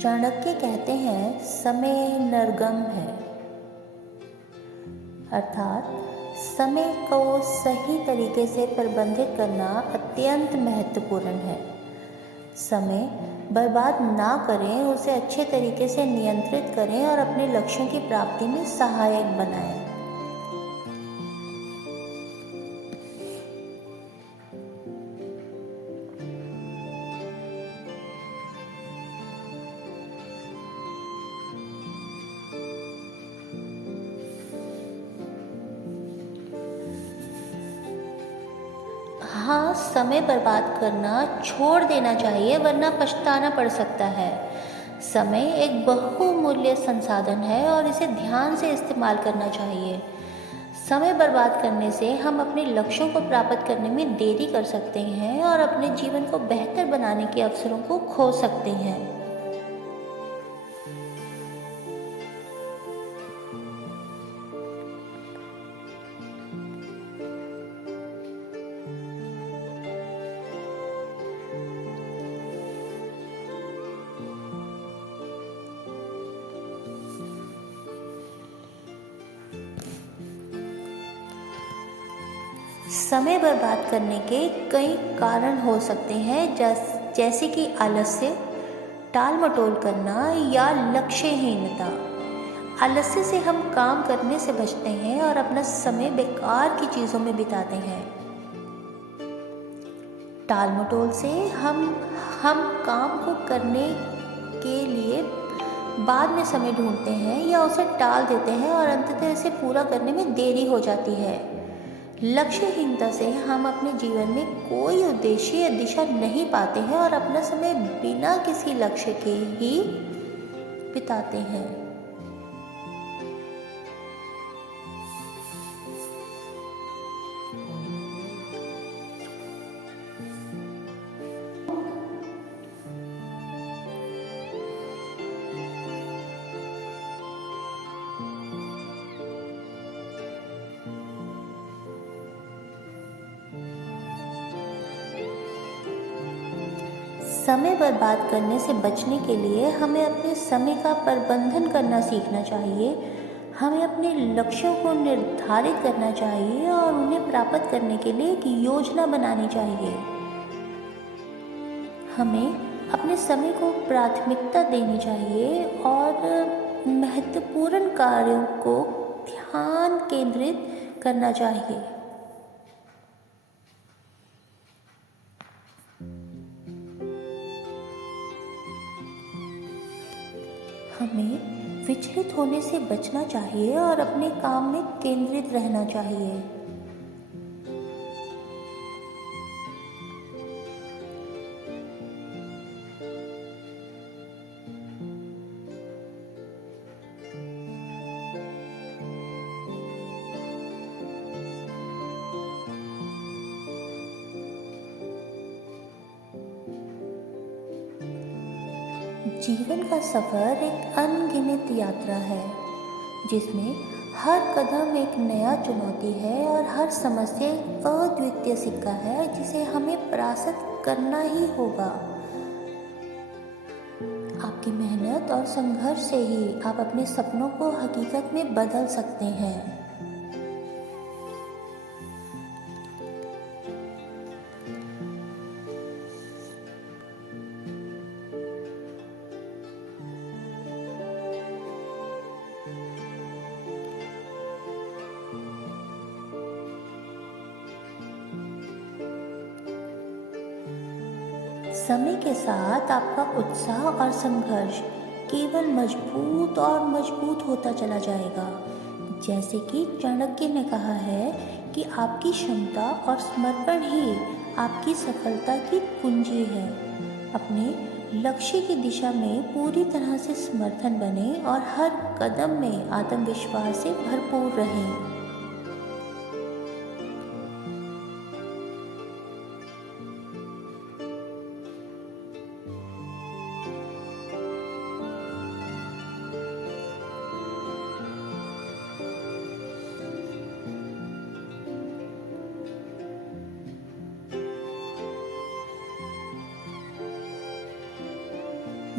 चाणक्य कहते हैं समय नरगम है, अर्थात समय को सही तरीके से प्रबंधित करना अत्यंत महत्वपूर्ण है। समय बर्बाद ना करें, उसे अच्छे तरीके से नियंत्रित करें और अपने लक्ष्यों की प्राप्ति में सहायक बनाएं। हाँ, समय बर्बाद करना छोड़ देना चाहिए, वरना पछताना पड़ सकता है। समय एक बहुमूल्य संसाधन है और इसे ध्यान से इस्तेमाल करना चाहिए। समय बर्बाद करने से हम अपने लक्ष्यों को प्राप्त करने में देरी कर सकते हैं और अपने जीवन को बेहतर बनाने के अवसरों को खो सकते हैं। समय बर्बाद करने के कई कारण हो सकते हैं, जैसे कि आलस्य, टाल मटोल करना या लक्ष्यहीनता। आलस्य से हम काम करने से बचते हैं और अपना समय बेकार की चीज़ों में बिताते हैं। टाल मटोल से हम काम को करने के लिए बाद में समय ढूंढते हैं या उसे टाल देते हैं और अंततः इसे पूरा करने में देरी हो जाती है। लक्ष्यहीनता से हम अपने जीवन में कोई उद्देश्य या दिशा नहीं पाते हैं और अपना समय बिना किसी लक्ष्य के ही बिताते हैं। समय बर्बाद करने से बचने के लिए हमें अपने समय का प्रबंधन करना सीखना चाहिए। हमें अपने लक्ष्यों को निर्धारित करना चाहिए और उन्हें प्राप्त करने के लिए एक योजना बनानी चाहिए। हमें अपने समय को प्राथमिकता देनी चाहिए और महत्वपूर्ण कार्यों को ध्यान केंद्रित करना चाहिए। हमें विचलित होने से बचना चाहिए और अपने काम में केंद्रित रहना चाहिए। जीवन का सफ़र एक अनगिनत यात्रा है, जिसमें हर कदम एक नया चुनौती है और हर समस्या एक अद्वितीय सिक्का है जिसे हमें परास्त करना ही होगा। आपकी मेहनत और संघर्ष से ही आप अपने सपनों को हकीकत में बदल सकते हैं। समय के साथ आपका उत्साह और संघर्ष केवल मजबूत और मजबूत होता चला जाएगा। जैसे कि चाणक्य ने कहा है कि आपकी क्षमता और समर्पण ही आपकी सफलता की कुंजी है। अपने लक्ष्य की दिशा में पूरी तरह से समर्थन बने और हर कदम में आत्मविश्वास से भरपूर रहें।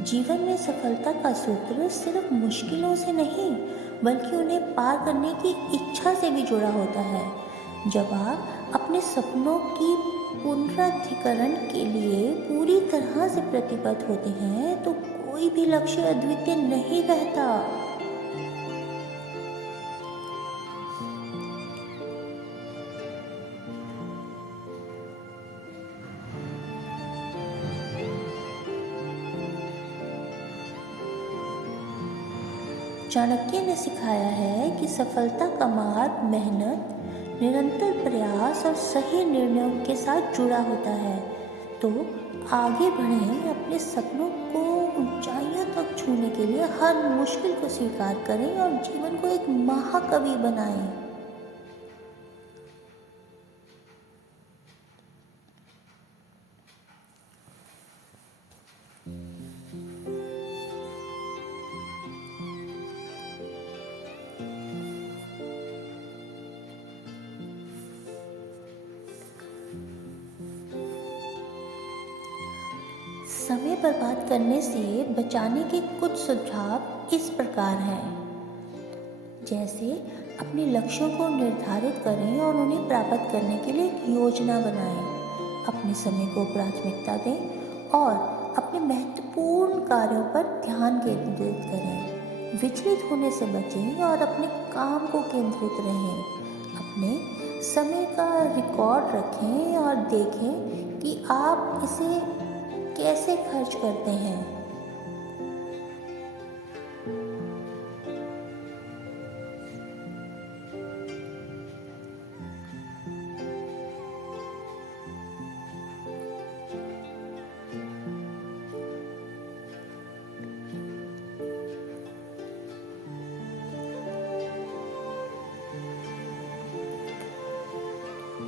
जीवन में सफलता का सूत्र सिर्फ मुश्किलों से नहीं, बल्कि उन्हें पार करने की इच्छा से भी जुड़ा होता है। जब आप अपने सपनों की पुनरुद्धीकरण के लिए पूरी तरह से प्रतिबद्ध होते हैं, तो कोई भी लक्ष्य अद्वितीय नहीं रहता। चाणक्य ने सिखाया है कि सफलता का मार्ग मेहनत, निरंतर प्रयास और सही निर्णयों के साथ जुड़ा होता है। तो आगे बढ़ें, अपने सपनों को ऊंचाइयों तक छूने के लिए हर मुश्किल को स्वीकार करें और जीवन को एक महाकाव्य बनाएं। समय बर्बाद करने से बचाने के कुछ सुझाव इस प्रकार हैं। जैसे अपने लक्ष्यों को निर्धारित करें और उन्हें प्राप्त करने के लिए एक योजना बनाएं। अपने समय को प्राथमिकता दें और अपने महत्वपूर्ण कार्यों पर ध्यान केंद्रित करें। विचलित होने से बचें और अपने काम को केंद्रित रहें। अपने समय का रिकॉर्ड रखें और देखें कि आप इसे कैसे खर्च करते हैं।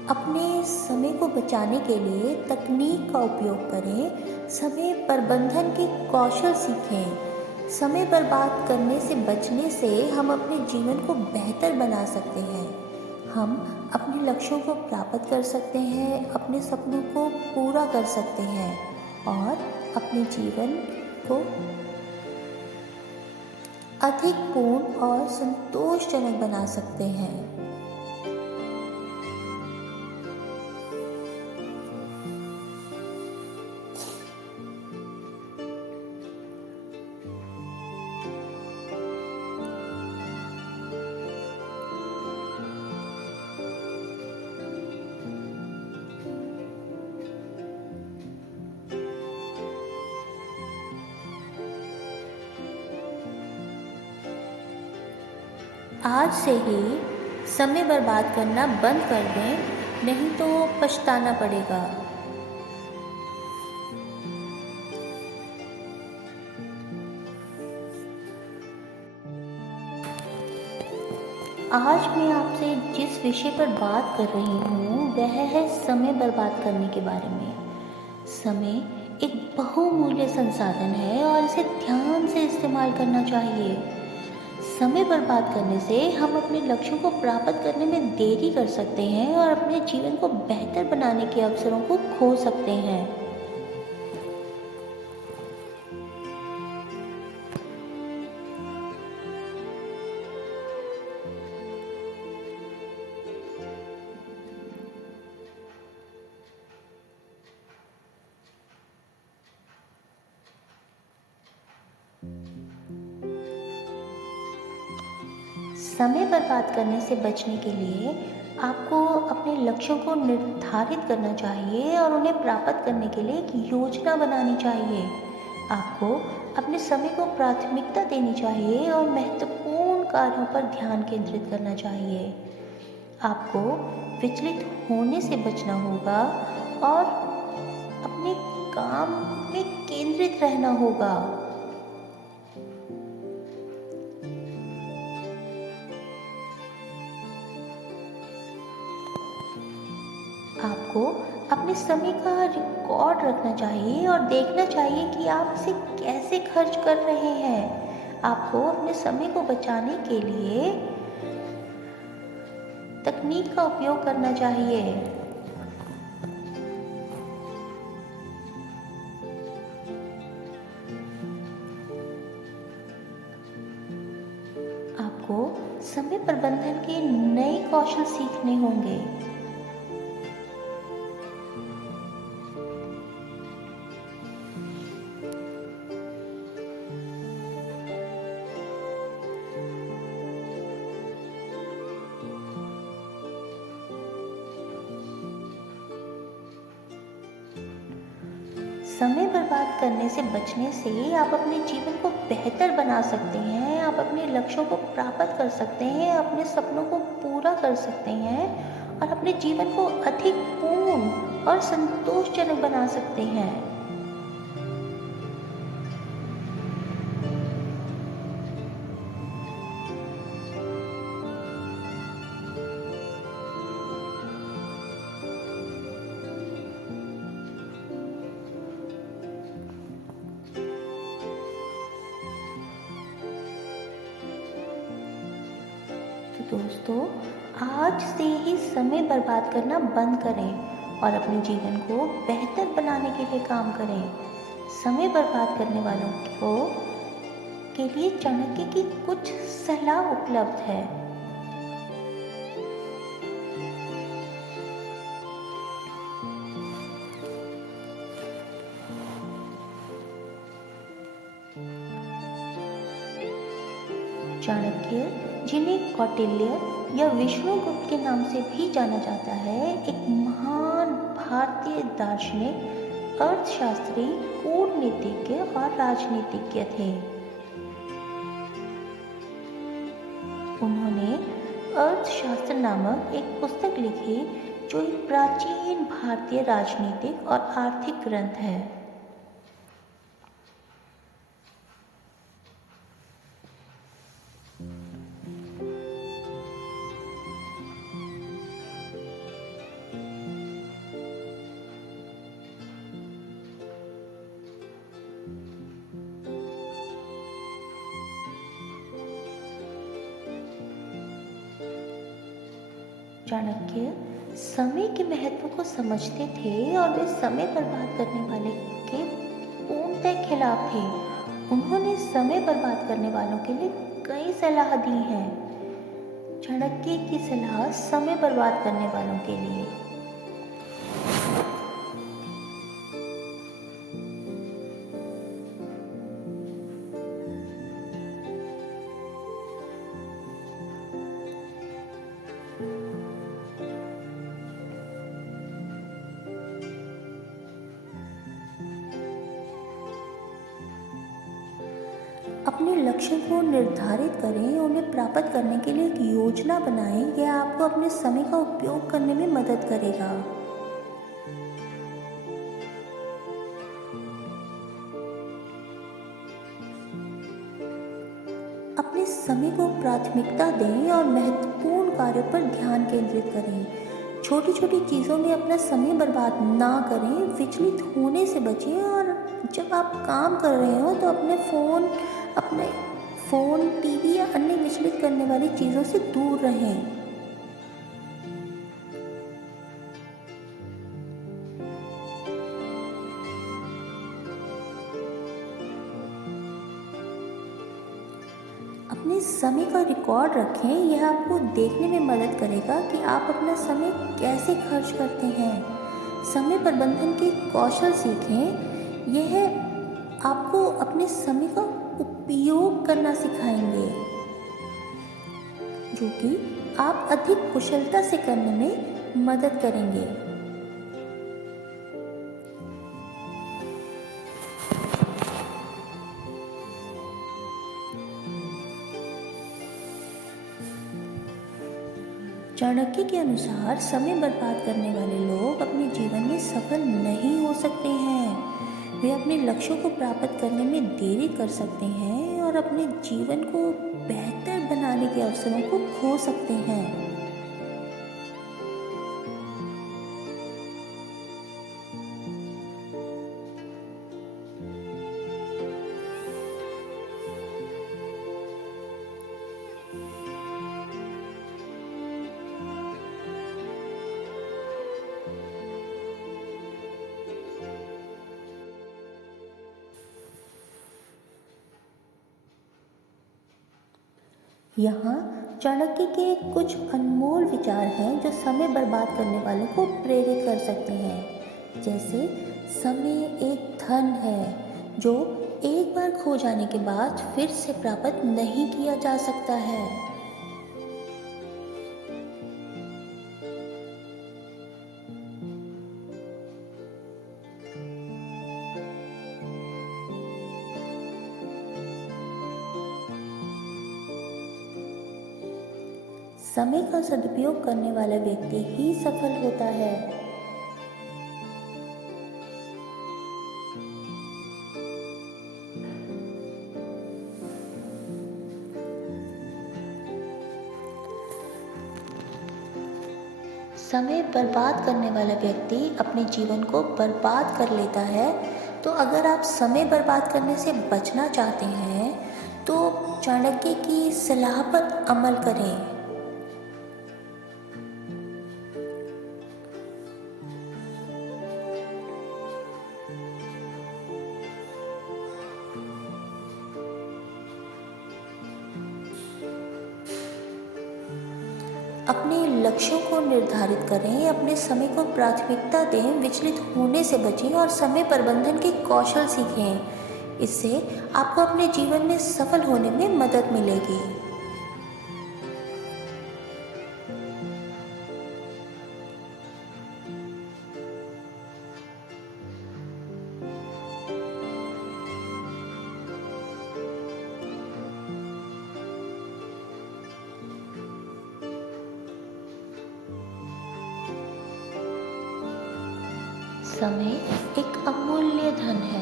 अपने समय को बचाने के लिए तकनीक का उपयोग करें। समय प्रबंधन के कौशल सीखें। समय बर्बाद करने से बचने से हम अपने जीवन को बेहतर बना सकते हैं। हम अपने लक्ष्यों को प्राप्त कर सकते हैं, अपने सपनों को पूरा कर सकते हैं और अपने जीवन को अधिक पूर्ण और संतोषजनक बना सकते हैं। आज से ही समय बर्बाद करना बंद कर दें, नहीं तो पछताना पड़ेगा। आज मैं आपसे जिस विषय पर बात कर रही हूँ वह है समय बर्बाद करने के बारे में। समय एक बहुमूल्य संसाधन है और इसे ध्यान से इस्तेमाल करना चाहिए। समय बर्बाद करने से हम अपने लक्ष्यों को प्राप्त करने में देरी कर सकते हैं और अपने जीवन को बेहतर बनाने के अवसरों को खो सकते हैं। समय बर्बाद करने से बचने के लिए आपको अपने लक्ष्यों को निर्धारित करना चाहिए और उन्हें प्राप्त करने के लिए एक योजना बनानी चाहिए। आपको अपने समय को प्राथमिकता देनी चाहिए और महत्वपूर्ण कार्यों पर ध्यान केंद्रित करना चाहिए। आपको विचलित होने से बचना होगा और अपने काम में केंद्रित रहना होगा। आपको अपने समय का रिकॉर्ड रखना चाहिए और देखना चाहिए कि आप इसे कैसे खर्च कर रहे हैं। आपको अपने समय को बचाने के लिए तकनीक का उपयोग करना चाहिए। समय प्रबंधन के नए कौशल सीखने होंगे। समय बर्बाद करने से बचने से आप अपने जीवन को बेहतर बना सकते हैं, आप अपने लक्ष्यों को प्राप्त कर सकते हैं, अपने सपनों को पूरा कर सकते हैं और अपने जीवन को अधिक पूर्ण और संतोषजनक बना सकते हैं। तो दोस्तों, आज से ही समय बर्बाद करना बंद करें और अपने जीवन को बेहतर बनाने के लिए काम करें। समय बर्बाद करने वालों को के लिए चाणक्य की कुछ सलाह उपलब्ध है। चाणक्य, जिन्हें कौटिल्य या विष्णुगुप्त के नाम से भी जाना जाता है, एक महान भारतीय दार्शनिक, अर्थशास्त्री, कूटनीतिज्ञ और राजनीतिज्ञ थे। उन्होंने अर्थशास्त्र नामक एक पुस्तक लिखी जो एक प्राचीन भारतीय राजनीतिक और आर्थिक ग्रंथ है। चाणक्य समय के महत्व को समझते थे और वे समय बर्बाद करने वाले के पूर्णतः खिलाफ थे। उन्होंने समय बर्बाद करने वालों के लिए कई सलाह दी हैं। चाणक्य की सलाह समय बर्बाद करने वालों के लिए। अपने लक्ष्यों को निर्धारित करें, उन्हें प्राप्त करने के लिए एक योजना बनाएं। यह आपको अपने समय का उपयोग करने में मदद करेगा। अपने समय को प्राथमिकता दें और महत्वपूर्ण कार्यों पर ध्यान केंद्रित करें। छोटी छोटी चीज़ों में अपना समय बर्बाद ना करें, विचलित होने से बचें और जब आप काम कर रहे हो तो अपने फ़ोन, टीवी या अन्य विचलित करने वाली चीज़ों से दूर रहें। अपने समय का रिकॉर्ड रखें। यह आपको देखने में मदद करेगा कि आप अपना समय कैसे खर्च करते हैं। समय प्रबंधन के कौशल सीखें। यह आपको अपने समय का उपयोग करना सिखाएंगे, जो कि आप अधिक कुशलता से करने में मदद करेंगे। चाणक्य के अनुसार समय बर्बाद करने वाले लोग अपने जीवन में सफल नहीं हो सकते हैं। वे अपने लक्ष्यों को प्राप्त करने में देरी कर सकते हैं और अपने जीवन को बेहतर बनाने के अवसरों को खो सकते हैं। यहाँ चाणक्य के कुछ अनमोल विचार हैं जो समय बर्बाद करने वालों को प्रेरित कर सकते हैं। जैसे समय एक धन है जो एक बार खो जाने के बाद फिर से प्राप्त नहीं किया जा सकता है। समय का सदुपयोग करने वाला व्यक्ति ही सफल होता है। समय बर्बाद करने वाला व्यक्ति अपने जीवन को बर्बाद कर लेता है। तो अगर आप समय बर्बाद करने से बचना चाहते हैं तो चाणक्य की सलाह पर अमल करें। अपने लक्ष्यों को निर्धारित करें, अपने समय को प्राथमिकता दें, विचलित होने से बचें और समय प्रबंधन के कौशल सीखें। इससे आपको अपने जीवन में सफल होने में मदद मिलेगी। समय एक अमूल्य धन है।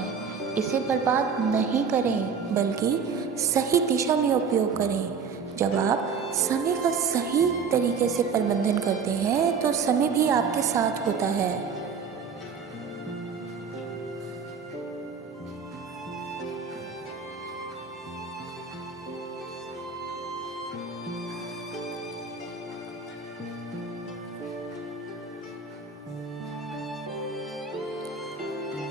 इसे बर्बाद नहीं करें बल्कि सही दिशा में उपयोग करें। जब आप समय का सही तरीके से प्रबंधन करते हैं तो समय भी आपके साथ होता है।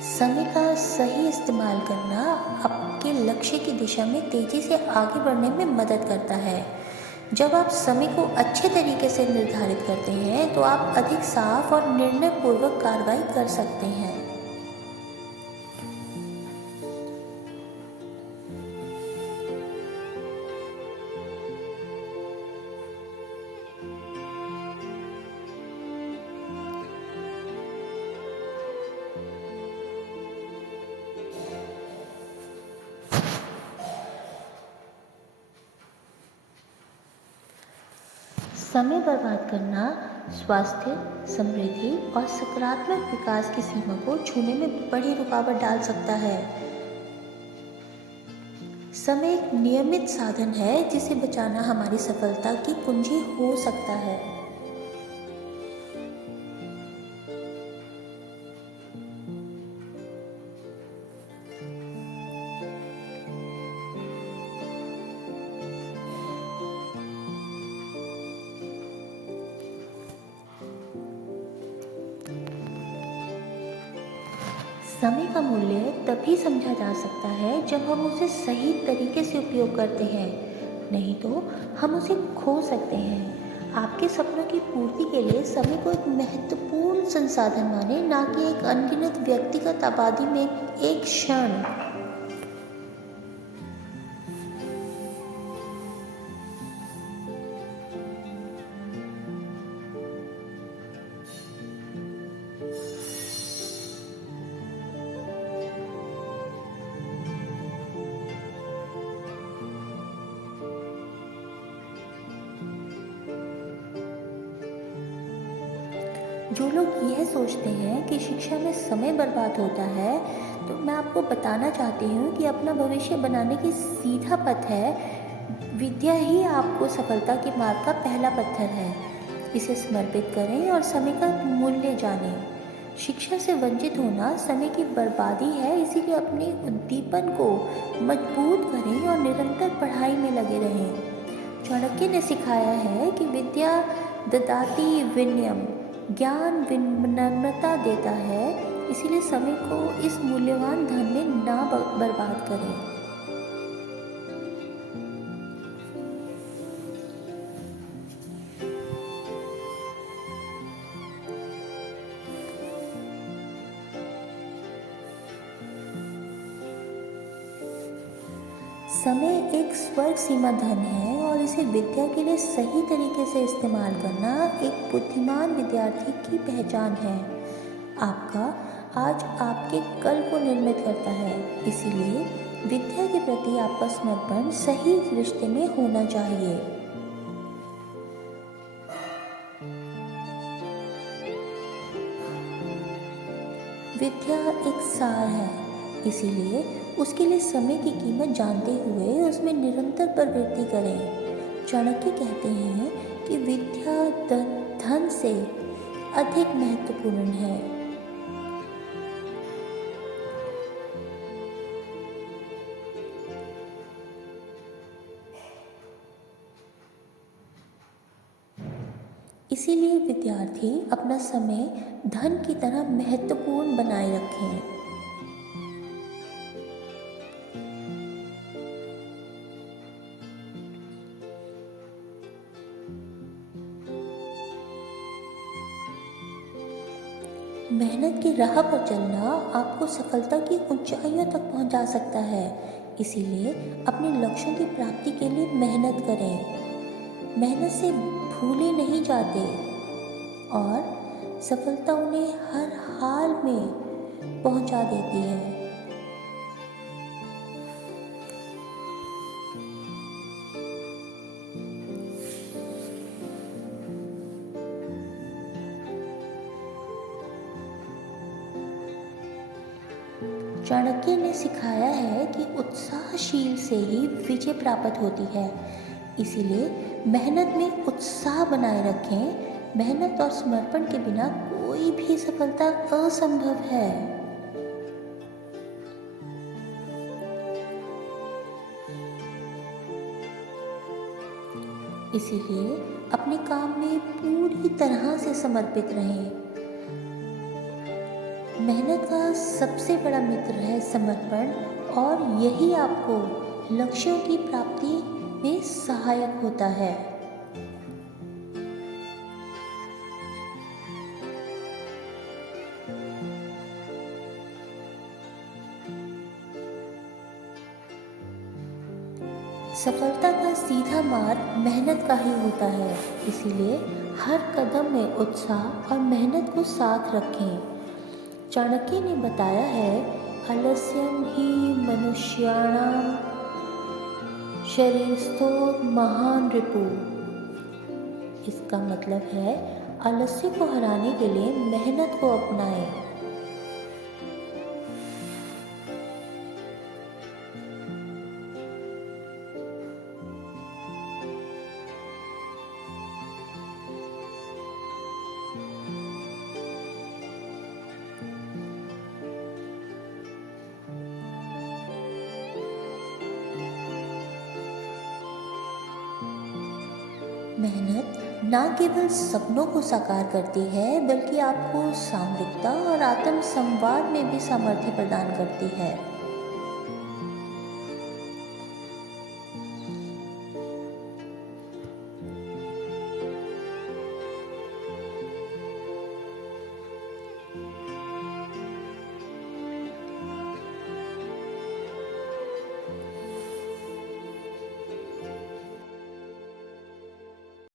समय का सही इस्तेमाल करना आपके लक्ष्य की दिशा में तेजी से आगे बढ़ने में मदद करता है। जब आप समय को अच्छे तरीके से निर्धारित करते हैं तो आप अधिक साफ और निर्णयपूर्वक कार्रवाई कर सकते हैं। समय बर्बाद करना स्वास्थ्य, समृद्धि और सकारात्मक विकास की सीमा को छूने में बड़ी रुकावट डाल सकता है। समय एक नियमित साधन है जिसे बचाना हमारी सफलता की कुंजी हो सकता है। समय का मूल्य तभी समझा जा सकता है जब हम उसे सही तरीके से उपयोग करते हैं, नहीं तो हम उसे खो सकते हैं। आपके सपनों की पूर्ति के लिए समय को एक महत्वपूर्ण संसाधन माने, ना कि एक अनगिनत व्यक्तिगत आबादी में एक क्षण। जो लोग यह सोचते हैं कि शिक्षा में समय बर्बाद होता है, तो मैं आपको बताना चाहती हूँ कि अपना भविष्य बनाने की सीधा पथ है। विद्या ही आपको सफलता के मार्ग का पहला पत्थर है। इसे समर्पित करें और समय का मूल्य जानें। शिक्षा से वंचित होना समय की बर्बादी है, इसीलिए अपने उद्दीपन को मजबूत करें और निरंतर पढ़ाई में लगे रहें। चाणक्य ने सिखाया है कि विद्या ददाति विनयम, ज्ञान विनम्रता देता है। इसीलिए समय को इस मूल्यवान धन में ना बर्बाद करें। समय एक स्वर्ग सीमा धन है और इसे विद्या के लिए सही तरीके से इस्तेमाल करना एक बुद्धिमान विद्यार्थी की पहचान है। आपका आज आपके कल को निर्मित करता है, इसीलिए विद्या के प्रति आपका समर्पण सही रिश्ते में होना चाहिए। विद्या एक सार है, इसीलिए उसके लिए समय की कीमत जानते हुए उसमें निरंतर प्रवृत्ति करें। चाणक्य कहते हैं कि विद्या धन से अधिक महत्वपूर्ण है। इसीलिए विद्यार्थी अपना समय धन की तरह महत्वपूर्ण बनाए रखें। मेहनत की राह पर चलना आपको सफलता की ऊंचाइयों तक पहुंचा सकता है, इसीलिए अपने लक्ष्यों की प्राप्ति के लिए मेहनत करें। मेहनत से भूले नहीं जाते और सफलता उन्हें हर हाल में पहुंचा देती है। चाणक्य ने सिखाया है कि उत्साहशील से ही विजय प्राप्त होती है, इसीलिए मेहनत में उत्साह बनाए रखें। मेहनत और समर्पण के बिना कोई भी सफलता असंभव है। इसीलिए अपने काम में पूरी तरह से समर्पित रहें। मेहनत का सबसे बड़ा मित्र है समर्पण, और यही आपको लक्ष्यों की प्राप्ति में सहायक होता है। सफलता का सीधा मार्ग मेहनत का ही होता है, इसीलिए हर कदम में उत्साह और मेहनत को साथ रखें। चाणक्य ने बताया है, आलस्यम ही मनुष्याणाम शरीरस्थो महान रिपु। इसका मतलब है आलस्य को हराने के लिए मेहनत को अपनाएं। मेहनत न केवल सपनों को साकार करती है, बल्कि आपको सामरिकता और आत्म संवाद में भी सामर्थ्य प्रदान करती है।